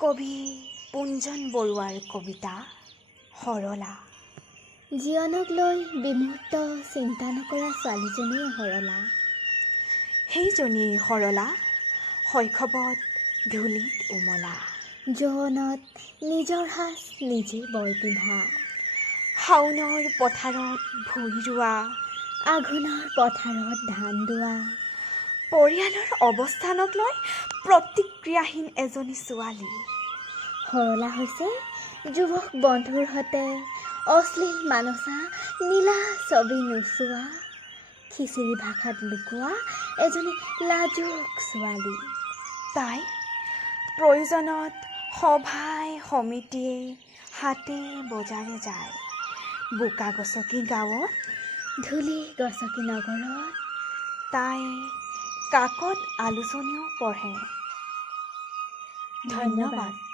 কবি পুঞ্জন বৰুৱাৰ কবিতা সৰলা। জীৱনক লৈ বিমূৰ্ত চিন্তা নকৰা ছোৱালীজনীয়ে সৰলা। সেইজনীয়ে সৰলা, শৈশৱত ধূলিত উমলা, যৌৱনত নিজৰ সাজ নিজে বৈ পিন্ধা, শাওণৰ পথাৰত ভূই ৰোৱা, আঘোণৰ পথাৰত ধান দোৱা, পৰিয়ালৰ অৱস্থানক লৈ প্ৰতিক্ৰিয়াহীন এজনী ছোৱালী। সৰলা হৈছে যুৱক বন্ধুৰ সতে অশ্লীল মানসা নীলা ছবি নোচোৱা, খিচিৰি ভাষাত লুকোৱা এজনী লাজুক ছোৱালী। তাই প্ৰয়োজনত সভাই সমিতিয়ে হাটে বজাৰে যায়, বোকা গছকি গাঁৱত, ধূলি গছকি নগৰত, তাই কাকত আলোচনীও পঢ়ে। ধন্যবাদ।